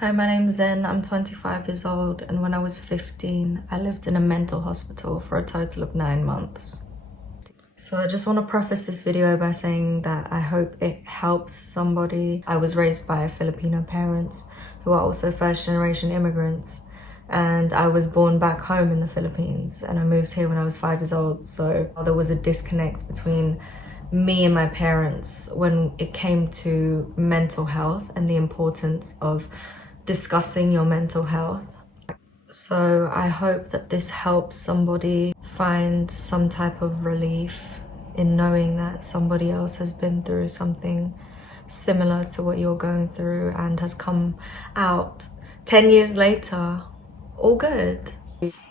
Hi, my name's Zen. I'm 25 years old, and when I was 15, I lived in a mental hospital for a total of 9 months. So I just want to preface this video by saying that I hope it helps somebody. I was raised by Filipino parents who are also first-generation immigrants, and I was born back home in the Philippines, and I moved here when I was 5 years old. So there was a disconnect between me and my parents when it came to mental health and the importance of discussing your mental health. So I hope that this helps somebody find some type of relief in knowing that somebody else has been through something similar to what you're going through and has come out 10 years later all good.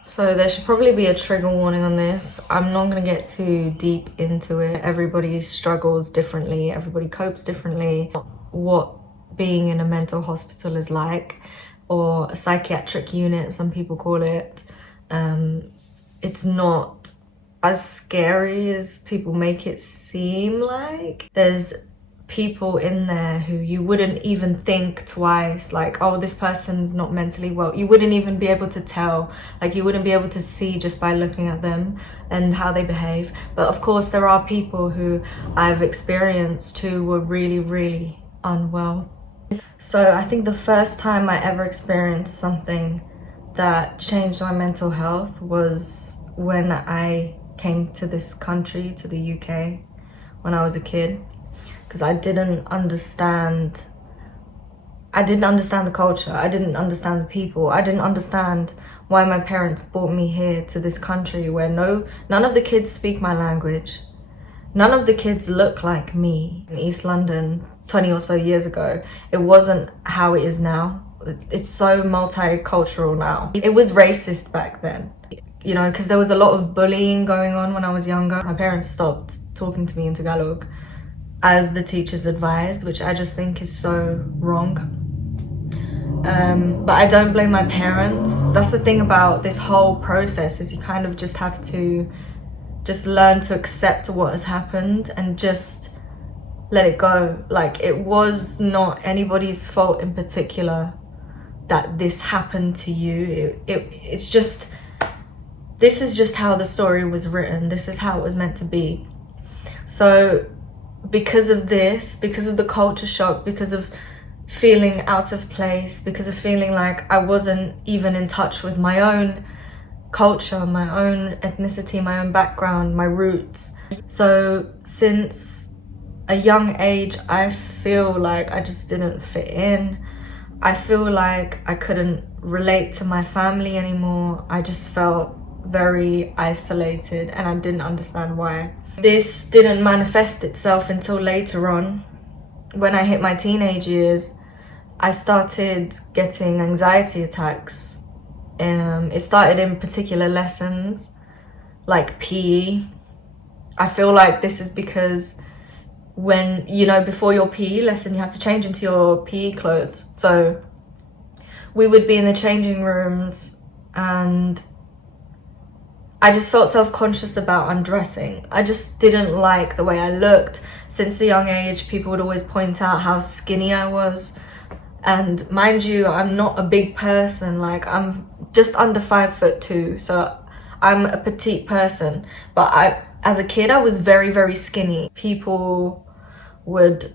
So there should probably be a trigger warning on this. I'm not going to get too deep into it. Everybody struggles differently, everybody copes differently. What being in a mental hospital is like, or a psychiatric unit, some people call it. It's not as scary as people make it seem like. There's people in there who you wouldn't even think twice, like, oh, this person's not mentally well. You wouldn't even be able to tell, like you wouldn't be able to see just by looking at them and how they behave. But of course there are people who I've experienced who were really unwell. So I think the first time I ever experienced something that changed my mental health was when I came to this country, to the UK, when I was a kid. Because I didn't understand the culture, I didn't understand the people, I didn't understand why my parents brought me here to this country where none of the kids speak my language. None of the kids look like me. In East London 20 or so years ago, it wasn't how it is now. It's so multicultural now. It was racist back then, you know, because there was a lot of bullying going on when I was younger. My parents stopped talking to me in Tagalog as the teachers advised, which I just think is so wrong. But I don't blame my parents. That's the thing about this whole process, is you kind of just have to just learn to accept what has happened and just let it go. Like, it was not anybody's fault in particular that this happened to you. It's just, this is just how the story was written. This is how it was meant to be. So because of this, because of the culture shock, because of feeling out of place, because of feeling like I wasn't even in touch with my own culture, my own ethnicity, my own background, my roots. So since a young age, I feel like I just didn't fit in. I feel like I couldn't relate to my family anymore. I just felt very isolated and I didn't understand why. This didn't manifest itself until later on. When I hit my teenage years, I started getting anxiety attacks. It started in particular lessons, like PE. I feel like this is because when, you know, before your PE lesson, you have to change into your PE clothes. So we would be in the changing rooms and I just felt self-conscious about undressing. I just didn't like the way I looked. Since a young age, people would always point out how skinny I was. And mind you, I'm not a big person, like I'm just under 5'2", so I'm a petite person. But as a kid, I was very skinny. People would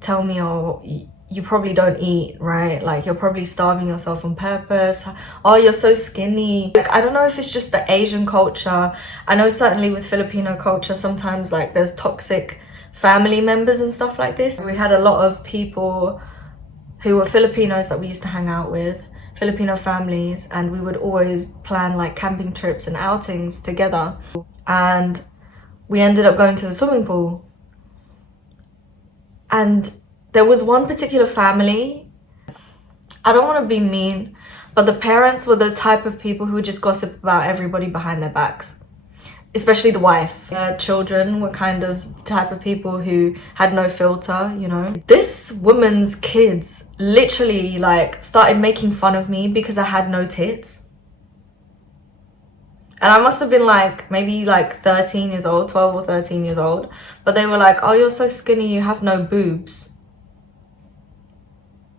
tell me, oh, you probably don't eat, right? Like, you're probably starving yourself on purpose. Oh, you're so skinny. Like, I don't know if it's just the Asian culture. I know certainly with Filipino culture, sometimes like there's toxic family members and stuff like this. We had a lot of people who were Filipinos that we used to hang out with, Filipino families, and we would always plan like camping trips and outings together. And we ended up going to the swimming pool. And there was one particular family, I don't want to be mean, but the parents were the type of people who would just gossip about everybody behind their backs. Especially the wife. Children were kind of the type of people who had no filter, you know. This woman's kids literally like started making fun of me because I had no tits. And I must have been like maybe like 13 years old, 12 or 13 years old. But they were like, oh, you're so skinny, you have no boobs.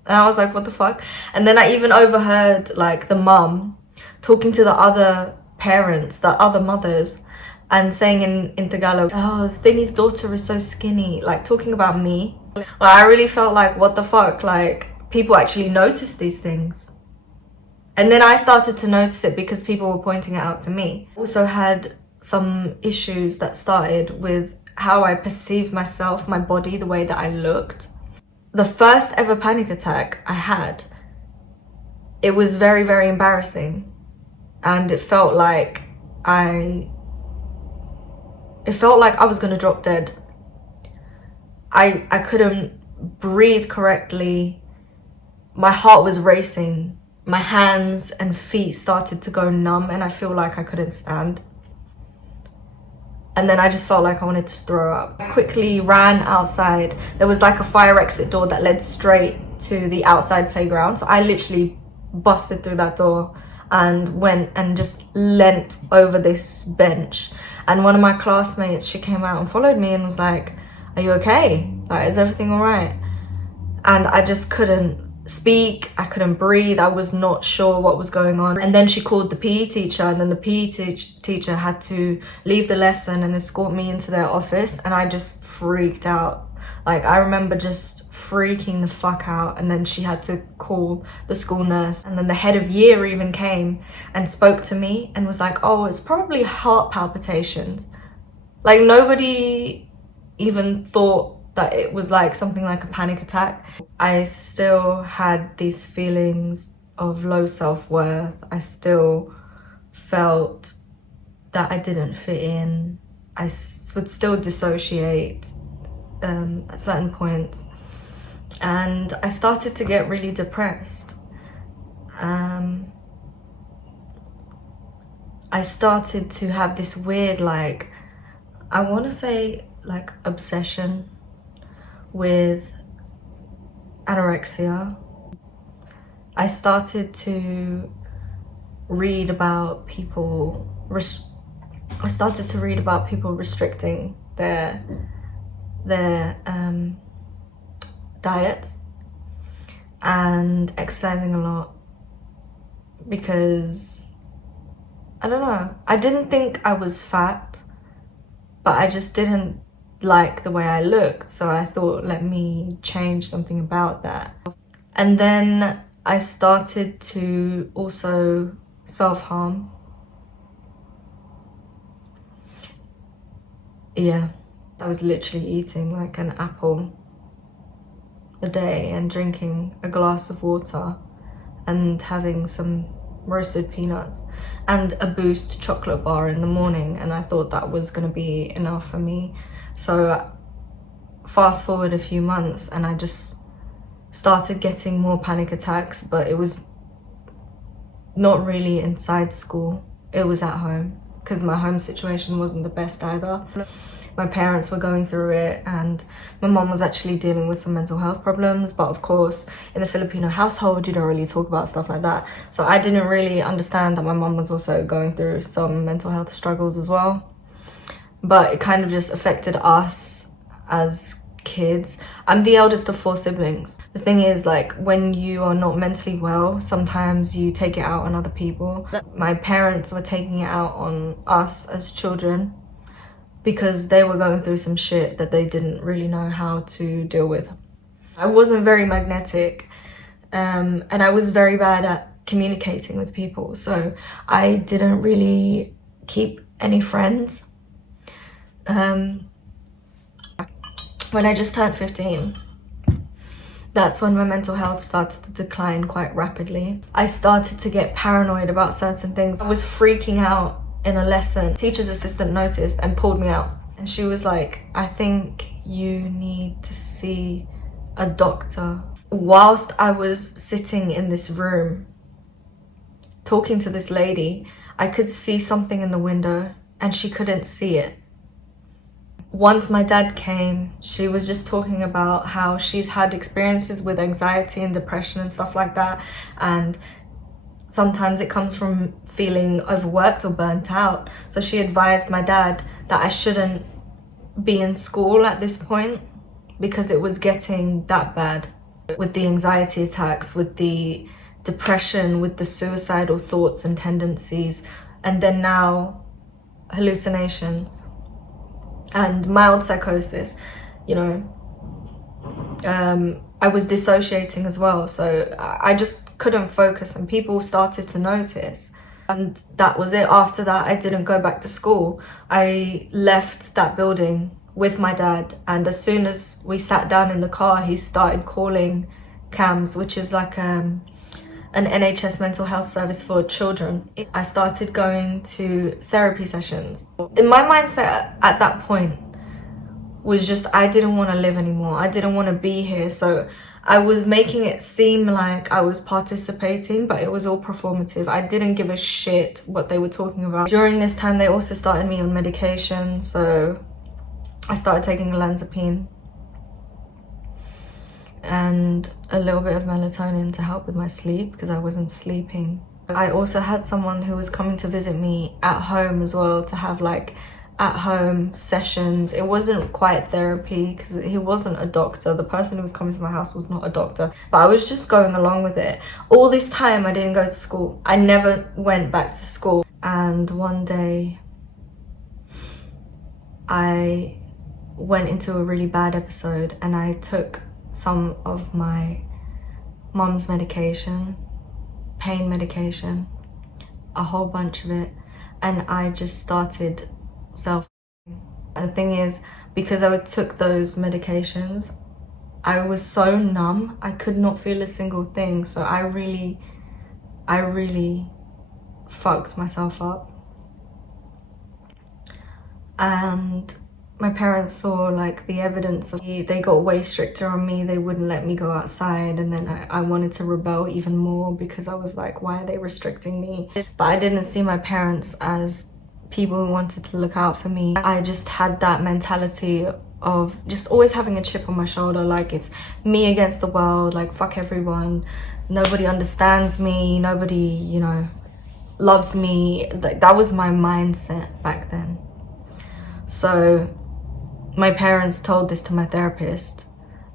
And I was like, what the fuck? And then I even overheard like the mum talking to the other parents, the other mothers, and saying in Tagalog, oh, Thingy's daughter is so skinny, like talking about me. Well, I really felt like, what the fuck? Like, people actually notice these things. And then I started to notice it because people were pointing it out to me. Also had some issues that started with how I perceived myself, my body, the way that I looked. The first ever panic attack I had, it was very, very embarrassing. And it felt like I was gonna drop dead. I couldn't breathe correctly. My heart was racing. My hands and feet started to go numb and I feel like I couldn't stand. And then I just felt like I wanted to throw up. I quickly ran outside. There was like a fire exit door that led straight to the outside playground. So I literally busted through that door and went and just leant over this bench. And one of my classmates, she came out and followed me and was like, are you okay? Like, is everything all right? And I just couldn't speak, I couldn't breathe, I was not sure what was going on. And then she called the PE teacher, and then the PE teacher had to leave the lesson and escort me into their office, and I just freaked out. Like, I remember just freaking the fuck out, and then she had to call the school nurse, and then the head of year even came and spoke to me and was like, oh, it's probably heart palpitations. Like, nobody even thought that it was like something like a panic attack. I still had these feelings of low self-worth. I still felt that I didn't fit in. I would still dissociate at certain points. And I started to get really depressed. I started to have this weird, like, I want to say like obsession with anorexia. I started to read about people restricting their diets and exercising a lot because I don't know, I didn't think I was fat, but I just didn't like the way I looked, so I thought, let me change something about that. And then I started to also self-harm. Yeah, I was literally eating like an apple a day and drinking a glass of water and having some roasted peanuts and a Boost chocolate bar in the morning, and I thought that was going to be enough for me. So fast forward a few months and I just started getting more panic attacks, but it was not really inside school, it was at home, because my home situation wasn't the best either. My parents were going through it and my mom was actually dealing with some mental health problems, but of course in the Filipino household you don't really talk about stuff like that, so I didn't really understand that my mom was also going through some mental health struggles as well. But it kind of just affected us as kids. I'm the eldest of 4 siblings. The thing is, like, when you are not mentally well, sometimes you take it out on other people. My parents were taking it out on us as children because they were going through some shit that they didn't really know how to deal with. I wasn't very magnetic, and I was very bad at communicating with people, so I didn't really keep any friends. When I just turned 15, that's when my mental health started to decline quite rapidly. I started to get paranoid about certain things. I was freaking out in a lesson. Teacher's assistant noticed and pulled me out. And she was like, I think you need to see a doctor. Whilst I was sitting in this room talking to this lady, I could see something in the window and she couldn't see it. Once my dad came, she was just talking about how she's had experiences with anxiety and depression and stuff like that, and sometimes it comes from feeling overworked or burnt out. So she advised my dad that I shouldn't be in school at this point because it was getting that bad. with the anxiety attacks, with the depression, with the suicidal thoughts and tendencies, and then now hallucinations and mild psychosis, you know. I was dissociating as well, so I just couldn't focus, and people started to notice. And that was it. After that, I didn't go back to school. I left that building with my dad, and as soon as we sat down in the car, he started calling CAMS, which is like an NHS mental health service for children. I started going to therapy sessions. In my mindset at that point was just, I didn't want to live anymore. I didn't want to be here. So I was making it seem like I was participating, but it was all performative. I didn't give a shit what they were talking about. During this time, they also started me on medication. So I started taking olanzapine and a little bit of melatonin to help with my sleep because I wasn't sleeping. I also had someone who was coming to visit me at home as well, to have like at-home sessions. It wasn't quite therapy because he wasn't a doctor. The person who was coming to my house was not a doctor, but I was just going along with it. All this time I didn't go to school. I never went back to school. And one day I went into a really bad episode and I took some of my mom's medication, pain medication, a whole bunch of it, and I just started self. The thing is, because I took those medications, I was so numb, I could not feel a single thing. So I really fucked myself up. And my parents saw like the evidence of me. They got way stricter on me. They wouldn't let me go outside, and then I wanted to rebel even more because I was like, why are they restricting me? But I didn't see my parents as people who wanted to look out for me. I just had that mentality of just always having a chip on my shoulder, like it's me against the world, like fuck everyone, nobody understands me, nobody, you know, loves me. That was my mindset back then. So my parents told this to my therapist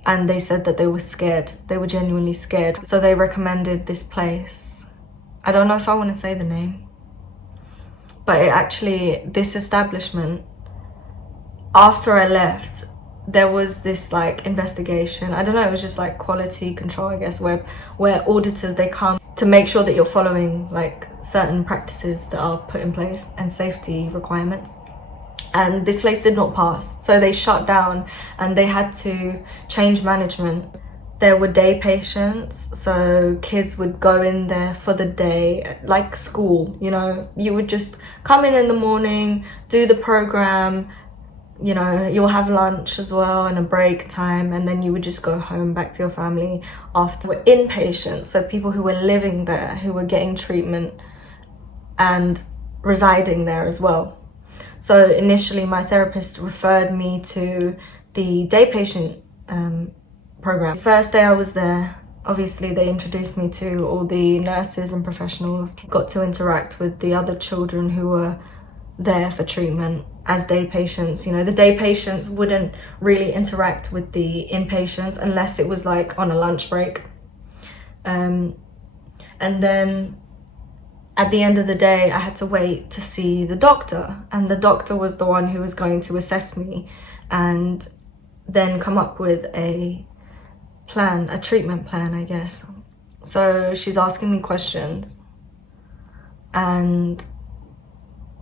and they said that they were scared. They were genuinely scared. So they recommended this place. I don't know if I want to say the name, but this establishment, after I left, there was this like investigation. I don't know, it was just like quality control, I guess, where auditors, they come to make sure that you're following like certain practices that are put in place and safety requirements. And this place did not pass. So they shut down and they had to change management. There were day patients, so kids would go in there for the day, like school, you know. You would just come in the morning, do the program, you know, you'll have lunch as well and a break time, and then you would just go home back to your family after. We're inpatients, so people who were living there, who were getting treatment and residing there as well. So initially my therapist referred me to the day patient program. The first day I was there, obviously they introduced me to all the nurses and professionals. Got to interact with the other children who were there for treatment as day patients. You know, the day patients wouldn't really interact with the inpatients unless it was like on a lunch break. And then at the end of the day, I had to wait to see the doctor, and the doctor was the one who was going to assess me and then come up with a plan, a treatment plan, I guess. So she's asking me questions and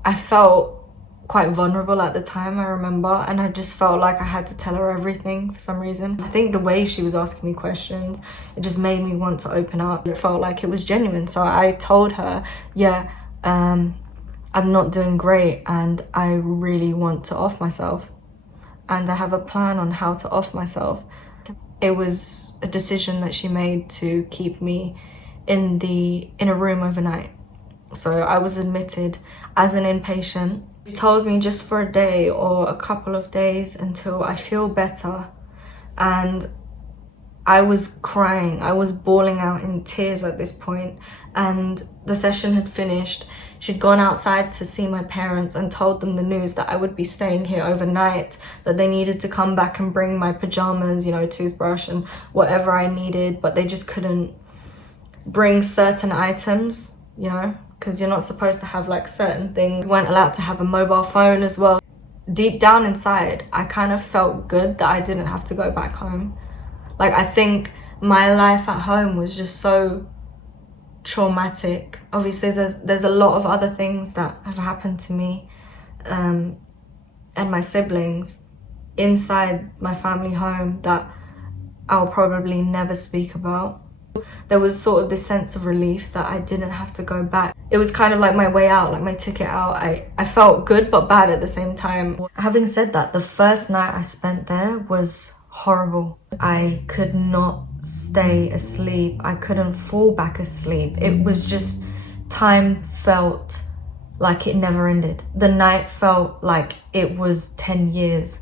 I felt quite vulnerable at the time, I remember, and I just felt like I had to tell her everything for some reason. I think the way she was asking me questions, it just made me want to open up. It felt like it was genuine. So I told her, yeah, I'm not doing great and I really want to off myself, and I have a plan on how to off myself. It was a decision that she made to keep me in a room overnight. So I was admitted as an inpatient. She told me just for a day or a couple of days until I feel better. And I was crying. I was bawling out in tears at this point, and the session had finished. She'd gone outside to see my parents and told them the news that I would be staying here overnight, that they needed to come back and bring my pajamas, you know, toothbrush and whatever I needed, but they just couldn't bring certain items, you know, because you're not supposed to have like certain things. We weren't allowed to have a mobile phone as well. Deep down inside, I kind of felt good that I didn't have to go back home. Like, I think my life at home was just so traumatic. Obviously, there's a lot of other things that have happened to me and my siblings inside my family home that I'll probably never speak about. There was sort of this sense of relief that I didn't have to go back. It was kind of like my way out, like my ticket out. I felt good but bad at the same time. Having said that, the first night I spent there was horrible. I could not stay asleep. I couldn't fall back asleep. It was just, time felt like it never ended. The night felt like it was 10 years.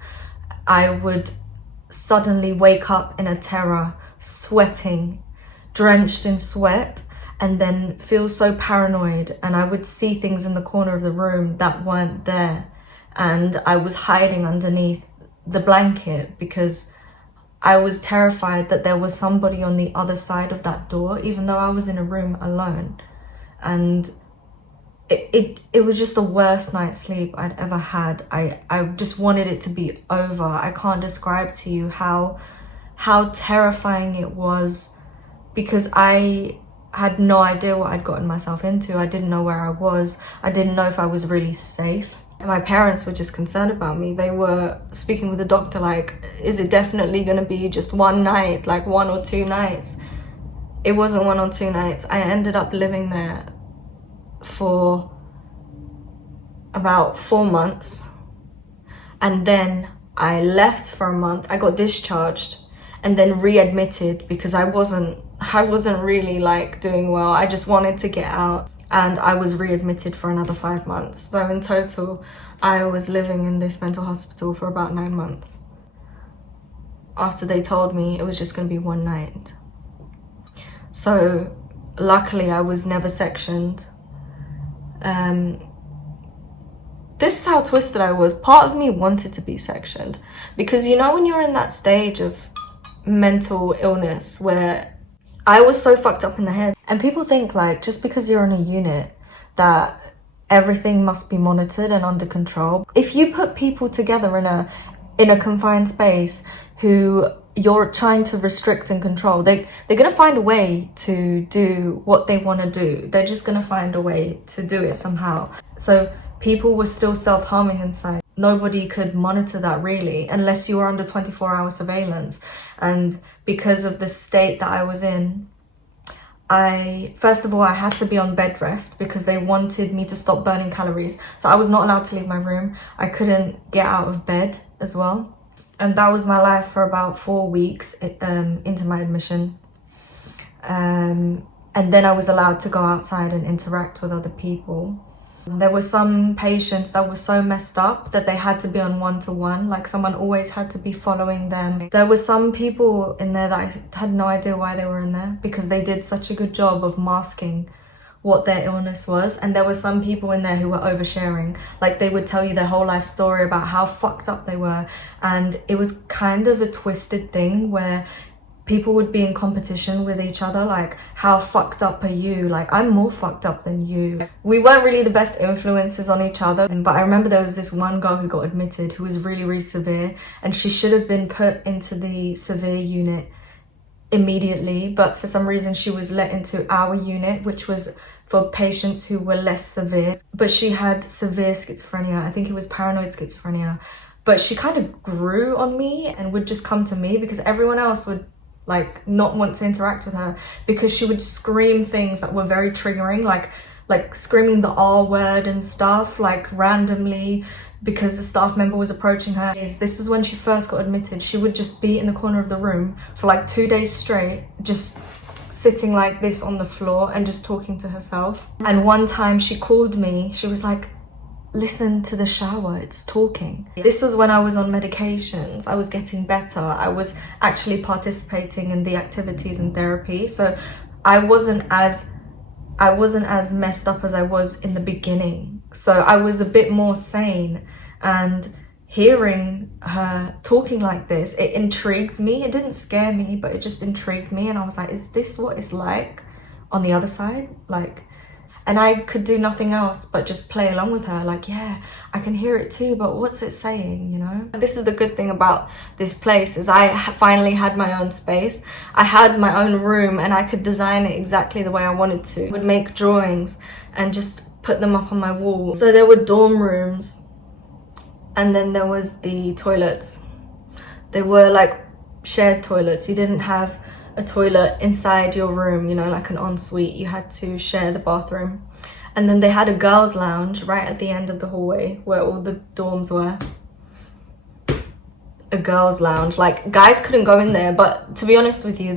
I would suddenly wake up in a terror, sweating, drenched in sweat, and then feel so paranoid, and I would see things in the corner of the room that weren't there, and I was hiding underneath the blanket because I was terrified that there was somebody on the other side of that door, even though I was in a room alone. And it was just the worst night's sleep I'd ever had. I just wanted it to be over. I can't describe to you how terrifying it was, because I had no idea what I'd gotten myself into. I didn't know where I was. I didn't know if I was really safe. And my parents were just concerned about me. They were speaking with the doctor like, is it definitely gonna be just one night, like 1 or 2 nights? It wasn't 1 or 2 nights. I ended up living there for about 4 months. And then I left for a month. I got discharged and then readmitted because I wasn't really like doing well. I just wanted to get out, and I was readmitted for another 5 months. So in total, I was living in this mental hospital for about 9 months. After they told me it was just gonna be 1 night. So luckily I was never sectioned. This is how twisted I was. Part of me wanted to be sectioned because, you know, when you're in that stage of mental illness where I was so fucked up in the head, and people think like just because you're in a unit that everything must be monitored and under control. If you put people together in a confined space who you're trying to restrict and control, they're gonna find a way to do what they want to do. They're just gonna find a way to do it somehow. So people were still self-harming inside. Nobody could monitor that really unless you were under 24-hour surveillance. And because of the state that I was in, first of all, I had to be on bed rest because they wanted me to stop burning calories. So I was not allowed to leave my room. I couldn't get out of bed as well. And that was my life for about 4 weeks into my admission. And then I was allowed to go outside and interact with other people. There were some patients that were so messed up that they had to be on one-to-one, like someone always had to be following them. There were some people in there that I had no idea why they were in there because they did such a good job of masking what their illness was. And there were some people in there who were oversharing, like they would tell you their whole life story about how fucked up they were. And it was kind of a twisted thing where people would be in competition with each other, like, how fucked up are you? Like, I'm more fucked up than you. We weren't really the best influences on each other, but I remember there was this one girl who got admitted who was really, really severe, and she should have been put into the severe unit immediately, but for some reason she was let into our unit, which was for patients who were less severe. But she had severe schizophrenia. I think it was paranoid schizophrenia. But she kind of grew on me and would just come to me because everyone else would like not want to interact with her because she would scream things that were very triggering, like screaming the R word and stuff, like randomly because a staff member was approaching her. This is when she first got admitted. She would just be in the corner of the room for like 2 days straight, just sitting like this on the floor and just talking to herself. And one time she called me, she was like, listen to the shower, it's talking. This was when I was on medications. I was getting better. I was actually participating in the activities and therapy. So I wasn't as messed up as I was in the beginning. So I was a bit more sane, and hearing her talking like this, it intrigued me. It didn't scare me, but it just intrigued me, and I was like, is this what it's like on the other side? Like, and I could do nothing else but just play along with her, like, yeah, I can hear it too, but what's it saying, you know? This is the good thing about this place, is I finally had my own space. I had my own room, and I could design it exactly the way I wanted to. I would make drawings and just put them up on my wall. So there were dorm rooms, and then there was the toilets. They were like shared toilets. You didn't have a toilet inside your room, you know, like an ensuite. You had to share the bathroom. And then they had a girls' lounge right at the end of the hallway where all the dorms were. A girls' lounge. Like, guys couldn't go in there, but to be honest with you,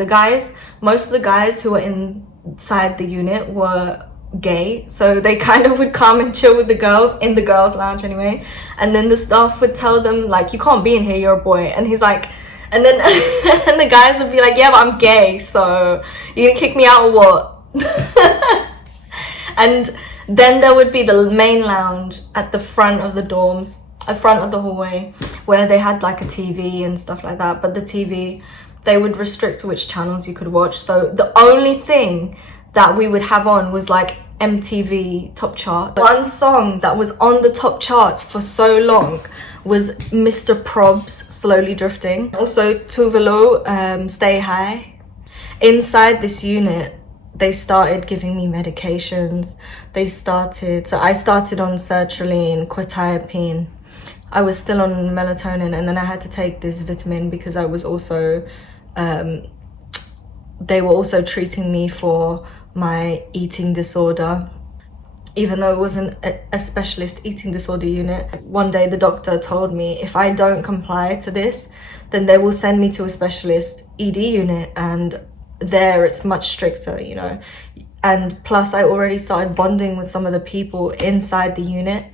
most of the guys who were inside the unit were gay, so they kind of would come and chill with the girls in the girls' lounge anyway. And then the staff would tell them, like, you can't be in here, you're a boy. And he's like, and then and the guys would be like, yeah, but I'm gay, so you gonna kick me out or what? And then there would be the main lounge at the front of the dorms, at front of the hallway, where they had like a TV and stuff like that. But the TV, they would restrict which channels you could watch. So the only thing that we would have on was like MTV top chart. One song that was on the top charts for so long was Mr. Prob's Slowly Drifting. Also Tuvalu, Stay High. Inside this unit, they started giving me medications. So I started on sertraline, quetiapine. I was still on melatonin, and then I had to take this vitamin because I was also, they were also treating me for my eating disorder, even though it wasn't a specialist eating disorder unit. One day the doctor told me if I don't comply to this, then they will send me to a specialist ED unit, and there it's much stricter, you know. And plus I already started bonding with some of the people inside the unit,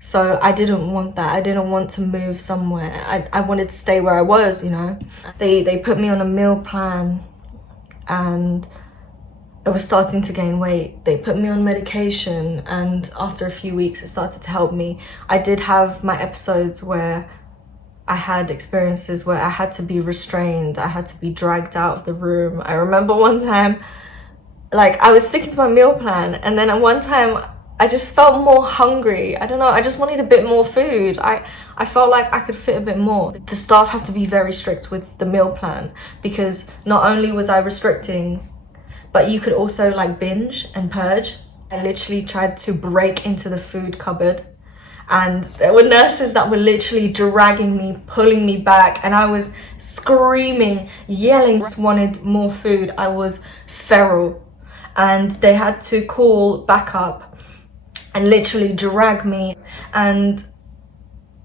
so I didn't want that. I didn't want to move somewhere. I wanted to stay where I was, you know. They put me on a meal plan, and I was starting to gain weight. They put me on medication, and after a few weeks it started to help me. I did have my episodes where I had experiences where I had to be restrained. I had to be dragged out of the room. I remember one time, like, I was sticking to my meal plan, and then at one time I just felt more hungry. I don't know, I just wanted a bit more food. I felt like I could fit a bit more. The staff have to be very strict with the meal plan, because not only was I restricting, but you could also like binge and purge. I literally tried to break into the food cupboard, and there were nurses that were literally dragging me, pulling me back, and I was screaming, yelling, just wanted more food. I was feral, and they had to call backup and literally drag me, and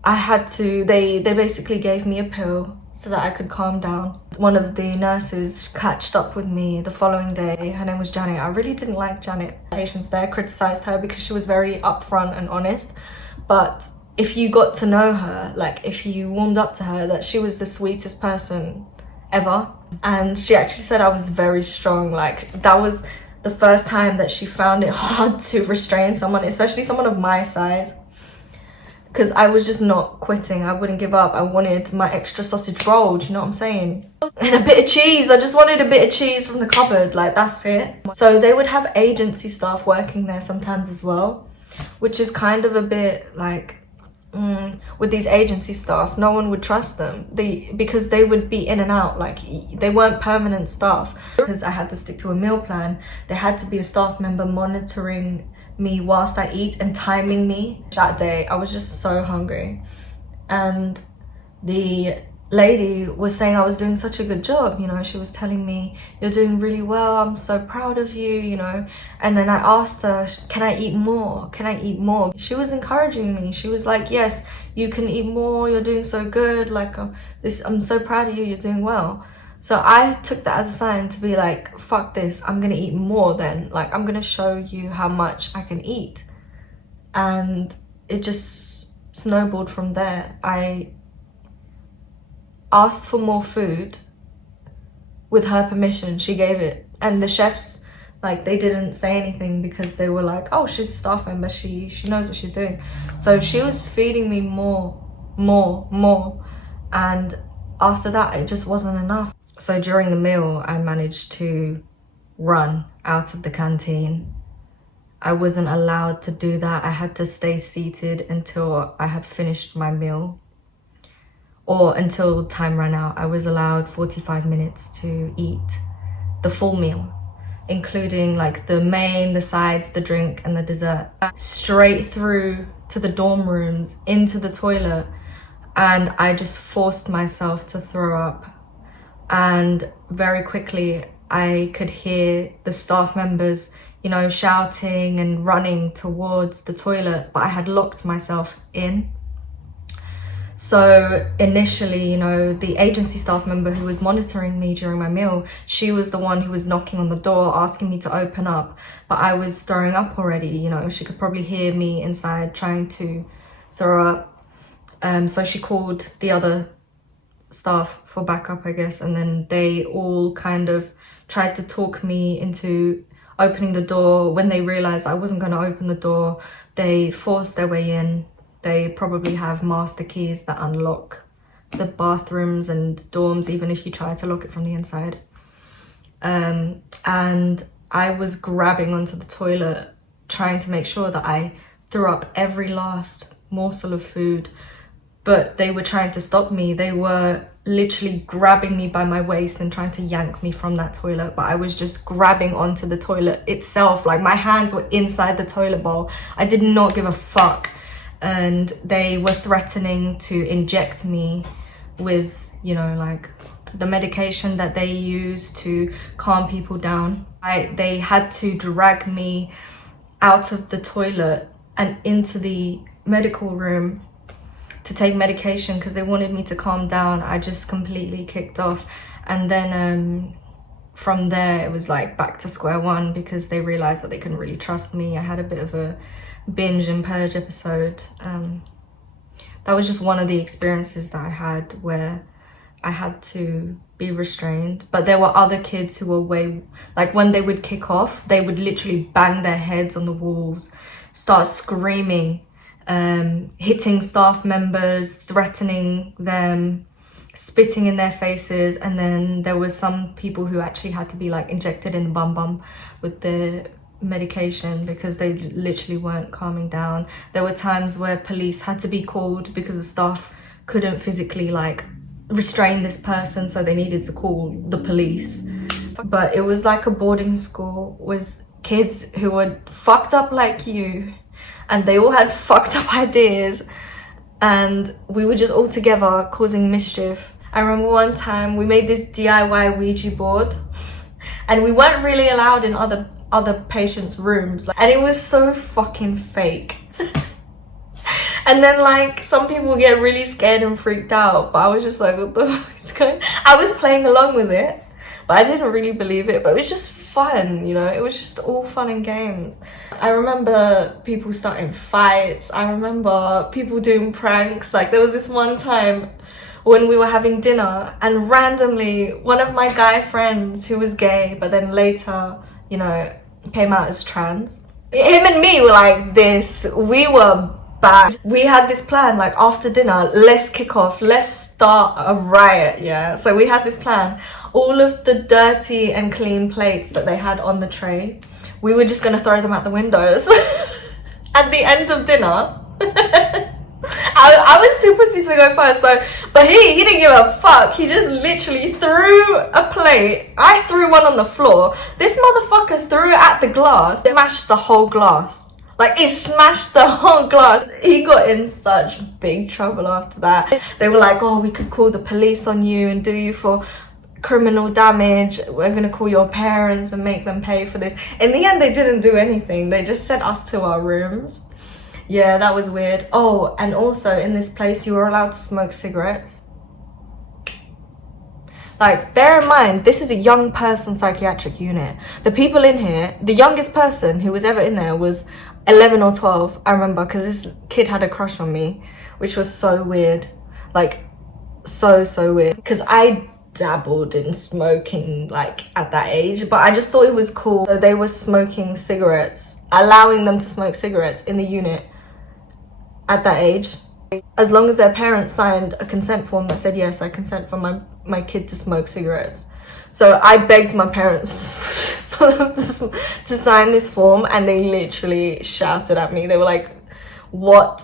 I had to, they basically gave me a pill so that I could calm down. One of the nurses catched up with me the following day. Her name was Janet. I really didn't like Janet. Patients there criticized her because she was very upfront and honest. But if you got to know her, like if you warmed up to her, that she was the sweetest person ever. And she actually said I was very strong. Like, that was the first time that she found it hard to restrain someone, especially someone of my size. Because I was just not quitting. I wouldn't give up. I wanted my extra sausage roll, do you know what I'm saying? And a bit of cheese. I just wanted a bit of cheese from the cupboard, like, that's it. So they would have agency staff working there sometimes as well, which is kind of a bit like, with these agency staff, no one would trust them. Because they would be in and out, like, they weren't permanent staff. Because I had to stick to a meal plan, there had to be a staff member monitoring me whilst I eat and timing me. That day I was just so hungry, and the lady was saying I was doing such a good job, you know. She was telling me, you're doing really well, I'm so proud of you, you know. And then I asked her, can I eat more? Can I eat more? She was encouraging me. She was like, yes, you can eat more, you're doing so good, like, I'm so proud of you, you're doing well. So I took that as a sign to be like, fuck this, I'm gonna eat more then. Like, I'm gonna show you how much I can eat. And it just snowballed from there. I asked for more food. With her permission, she gave it. And the chefs, like, they didn't say anything because they were like, oh, she's a staff member, she knows what she's doing. So she was feeding me more. And after that, it just wasn't enough. So during the meal, I managed to run out of the canteen. I wasn't allowed to do that. I had to stay seated until I had finished my meal, or until time ran out. I was allowed 45 minutes to eat the full meal, including like the main, the sides, the drink and the dessert. Straight through to the dorm rooms, into the toilet, and I just forced myself to throw up. And very quickly I could hear the staff members, you know, shouting and running towards the toilet, but I had locked myself in. So initially, you know, the agency staff member who was monitoring me during my meal, she was the one who was knocking on the door, asking me to open up. But I was throwing up already, you know, she could probably hear me inside trying to throw up. So she called the other staff for backup, I guess. And then they all kind of tried to talk me into opening the door. When they realized I wasn't going to open the door, they forced their way in. They probably have master keys that unlock the bathrooms and dorms, even if you try to lock it from the inside. And I was grabbing onto the toilet, trying to make sure that I threw up every last morsel of food. But they were trying to stop me. They were literally grabbing me by my waist and trying to yank me from that toilet. But I was just grabbing onto the toilet itself. Like, my hands were inside the toilet bowl. I did not give a fuck. And they were threatening to inject me with, you know, like the medication that they use to calm people down. They had to drag me out of the toilet and into the medical room to take medication because they wanted me to calm down. I just completely kicked off. And then from there, it was like back to square one because they realized that they couldn't really trust me. I had a bit of a binge and purge episode. That was just one of the experiences that I had where I had to be restrained. But there were other kids who were like, when they would kick off, they would literally bang their heads on the walls, start screaming, hitting staff members, threatening them, spitting in their faces. And then there was some people who actually had to be like injected in the bum with the medication because they literally weren't calming down. There were times where police had to be called because the staff couldn't physically like restrain this person, so they needed to call the police. But it was like a boarding school with kids who were fucked up like you, and they all had fucked up ideas, and we were just all together causing mischief. I remember one time we made this DIY Ouija board and we weren't really allowed in other patients' rooms, and it was so fucking fake. And then like some people get really scared and freaked out, but I was just like, what the fuck is going on? I was playing along with it, but I didn't really believe it. But it was just fun, you know, it was just all fun and games. I remember people starting fights. I remember people doing pranks. Like, there was this one time when we were having dinner and randomly one of my guy friends who was gay but then later, you know, came out as trans, him and me were like this. We were bad. We had this plan, like, after dinner, let's kick off, let's start a riot. Yeah, so we had this plan. All of the dirty and clean plates that they had on the tray, we were just gonna throw them out the windows at the end of dinner. I was too pussy to go first, so, but he didn't give a fuck. He just literally threw a plate. I threw one on the floor. This motherfucker threw it at the glass. It smashed the whole glass. Like, it smashed the whole glass. He got in such big trouble after that. They were like, oh, we could call the police on you and do you for criminal damage. We're gonna call your parents and make them pay for this. In the end, they didn't do anything. They just sent us to our rooms. Yeah, that was weird. Oh, and also in this place, you were allowed to smoke cigarettes. Like, bear in mind, this is a young person psychiatric unit. The people in here, the youngest person who was ever in there was 11 or 12, I remember, because this kid had a crush on me, which was so weird. Like, so weird. Because I dabbled in smoking, like, at that age, but I just thought it was cool. So they were smoking cigarettes, allowing them to smoke cigarettes in the unit at that age, as long as their parents signed a consent form that said, yes, I consent for my kid to smoke cigarettes. So I begged my parents for them to sign this form, and they literally shouted at me. They were like, what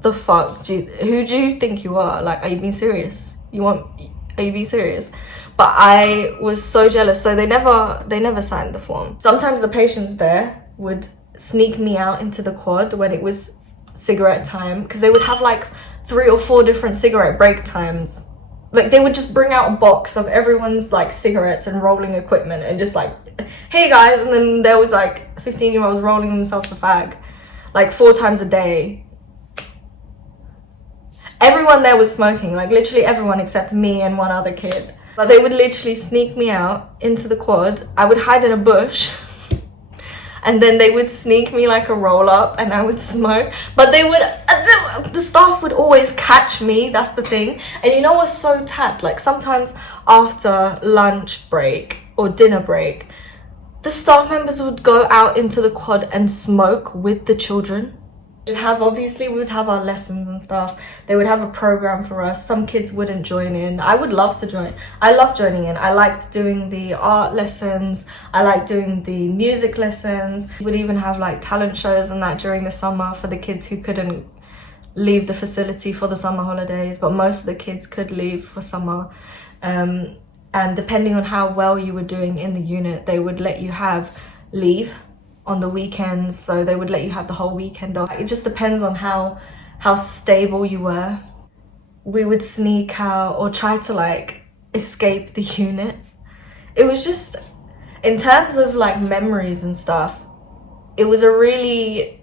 the fuck? Who do you think you are? Like, are you being serious? Are you being serious? But I was so jealous. So they never signed the form. Sometimes the patients there would sneak me out into the quad when it was cigarette time, because they would have like 3 or 4 different cigarette break times. Like, they would just bring out a box of everyone's like cigarettes and rolling equipment and just like, hey guys, and then there was like 15-year-olds rolling themselves a fag like 4 times a day. Everyone there was smoking, like literally everyone except me and one other kid. But they would literally sneak me out into the quad. I would hide in a bush and then they would sneak me like a roll up and I would smoke. But they would, the staff would always catch me, that's the thing. And you know what's so tapped? Like, sometimes after lunch break or dinner break, the staff members would go out into the quad and smoke with the children. Obviously we would have our lessons and stuff. They would have a program for us. Some kids wouldn't join in. I would love to join. I love joining in. I liked doing the art lessons. I liked doing the music lessons. We would even have like talent shows and that during the summer for the kids who couldn't leave the facility for the summer holidays, but most of the kids could leave for summer. And depending on how well you were doing in the unit, they would let you have leave on the weekends, so they would let you have the whole weekend off. It just depends on how stable you were. We would sneak out or try to like escape the unit. It was just, in terms of like memories and stuff, it was a really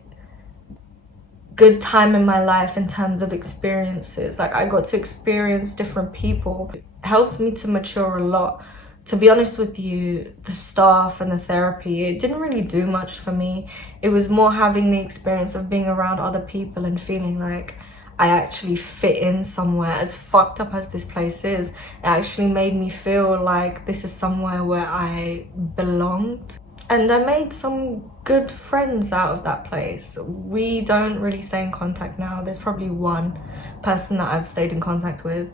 good time in my life in terms of experiences. Like, I got to experience different people. It helped me to mature a lot. To be honest with you, the staff and the therapy, it didn't really do much for me. It was more having the experience of being around other people and feeling like I actually fit in somewhere. As fucked up as this place is, it actually made me feel like this is somewhere where I belonged. And I made some good friends out of that place. We don't really stay in contact now. There's probably one person that I've stayed in contact with,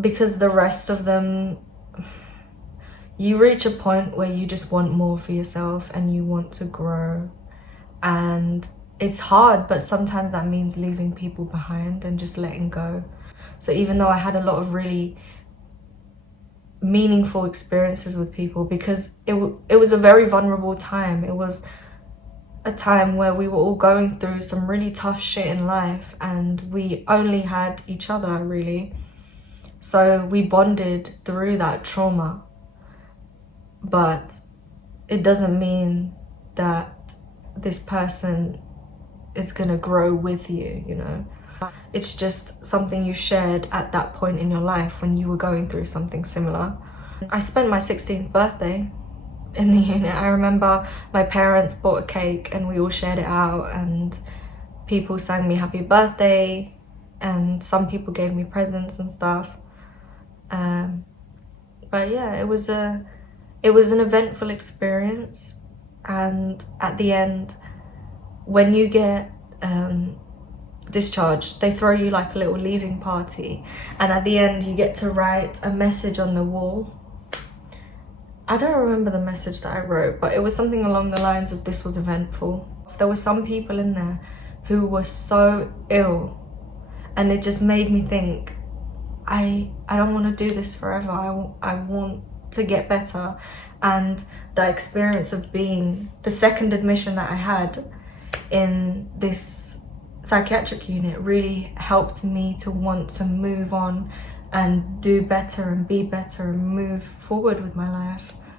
because the rest of them, you reach a point where you just want more for yourself and you want to grow. And it's hard, but sometimes that means leaving people behind and just letting go. So even though I had a lot of really meaningful experiences with people, because it was a very vulnerable time. It was a time where we were all going through some really tough shit in life and we only had each other, really. So we bonded through that trauma. But it doesn't mean that this person is gonna grow with you, you know? It's just something you shared at that point in your life when you were going through something similar. I spent my 16th birthday in the unit. I remember my parents bought a cake and we all shared it out, and people sang me happy birthday, and some people gave me presents and stuff. But yeah, it was an eventful experience. And at the end, when you get discharged, they throw you like a little leaving party, and at the end you get to write a message on the wall. I don't remember the message that I wrote, but it was something along the lines of, this was eventful. There were some people in there who were so ill, and it just made me think, I don't want to do this forever. I want to get better. And the experience of being the second admission that I had in this psychiatric unit really helped me to want to move on and do better and be better and move forward with my life.